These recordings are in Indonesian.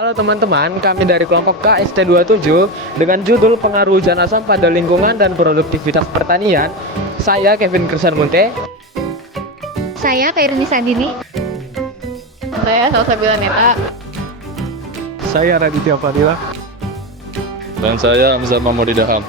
Halo teman-teman, kami dari kelompok KST27 dengan judul Pengaruh Hujan Asam pada Lingkungan dan Produktivitas Pertanian. Saya Kevin Krishan Munte. Saya Kairuni Sandini. Saya Salsabila Neta. Saya Raditya Fadila. Dan saya Hamzah Mahmudi Daham.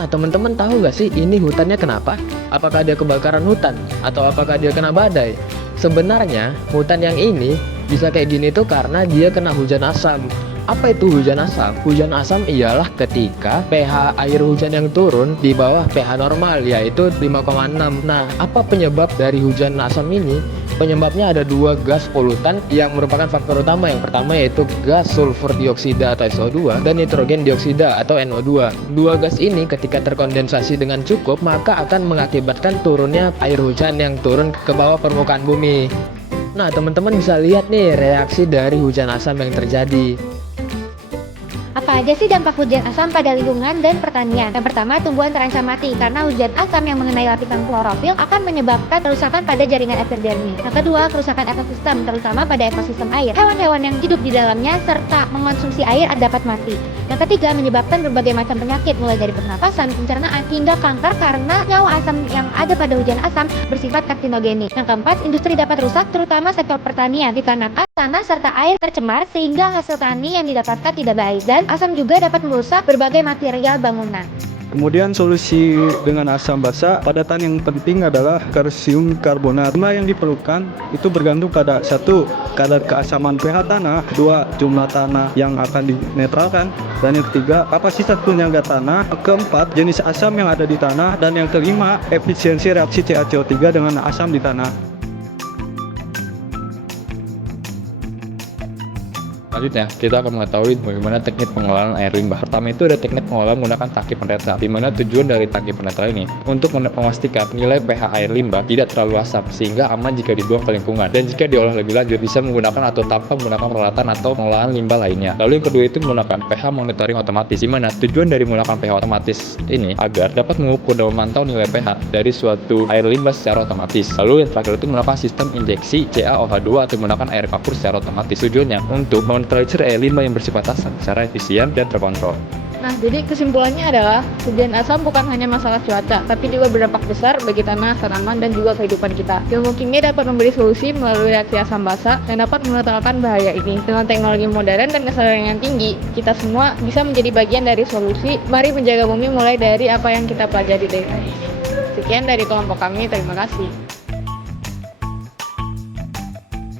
Nah teman-teman tahu nggak sih ini hutannya kenapa? Apakah dia kebakaran hutan? Atau apakah dia kena badai? Sebenarnya hutan yang ini bisa kayak gini tuh karena dia kena hujan asam. Apa itu hujan asam? Hujan asam ialah ketika pH air hujan yang turun di bawah pH normal, yaitu 5,6. Nah, apa penyebab dari hujan asam ini? Penyebabnya ada dua gas polutan yang merupakan faktor utama. Yang pertama yaitu gas sulfur dioksida atau SO2 dan nitrogen dioksida atau NO2. Dua gas ini ketika terkondensasi dengan cukup maka akan mengakibatkan turunnya air hujan yang turun ke bawah permukaan bumi. Nah, teman-teman bisa lihat nih reaksi dari hujan asam yang terjadi. Apa aja sih dampak hujan asam pada lingkungan dan pertanian? Yang pertama, tumbuhan terancam mati karena hujan asam yang mengenai lapisan klorofil akan menyebabkan kerusakan pada jaringan epidermis. Yang kedua, kerusakan ekosistem, terutama pada ekosistem air. Hewan-hewan yang hidup di dalamnya serta mengonsumsi air dapat mati. Yang ketiga, menyebabkan berbagai macam penyakit mulai dari pernapasan, pencernaan, hingga kanker karena nyawa asam yang ada pada hujan asam bersifat karsinogenik. Yang keempat, industri dapat rusak terutama sektor pertanian dikarenakan tanah serta air tercemar sehingga hasil tani yang didapatkan tidak baik, dan asam juga dapat merusak berbagai material bangunan. Kemudian solusi dengan asam basa, padatan yang penting adalah kalsium karbonat. Jumlah yang diperlukan itu bergantung pada satu, kadar keasaman pH tanah, dua, jumlah tanah yang akan dinetralkan, dan yang ketiga, kapasitas penyangga tanah, keempat, jenis asam yang ada di tanah, dan yang kelima, efisiensi reaksi CaCO3 dengan asam di tanah. Selanjutnya, kita akan mengetahui bagaimana teknik pengolahan air limbah. Pertama itu ada teknik pengolahan menggunakan tangki penetra, di mana tujuan dari tangki penetra ini untuk memastikan nilai pH air limbah tidak terlalu asam sehingga aman jika dibuang ke lingkungan, dan jika diolah lebih lanjut bisa menggunakan atau tanpa menggunakan peralatan atau pengolahan limbah lainnya. Lalu yang kedua itu menggunakan pH monitoring otomatis, di mana tujuan dari menggunakan pH otomatis ini agar dapat mengukur dan memantau nilai pH dari suatu air limbah secara otomatis. Lalu yang terakhir itu menggunakan sistem injeksi CaOH2 atau menggunakan air kapur secara otomatis. Tujuannya untuk menetralisir air limbah yang bersifat asam secara efisien dan terkontrol. Nah, jadi kesimpulannya adalah hujan asam bukan hanya masalah cuaca, tapi juga berdampak besar bagi tanah, tanaman, dan juga kehidupan kita. Ilmu kimia dapat memberi solusi melalui reaksi asam basa dan dapat menetralkan bahaya ini. Dengan teknologi modern dan kesadaran yang tinggi, kita semua bisa menjadi bagian dari solusi. Mari menjaga bumi mulai dari apa yang kita pelajari dari tadi. Sekian dari kelompok kami, terima kasih.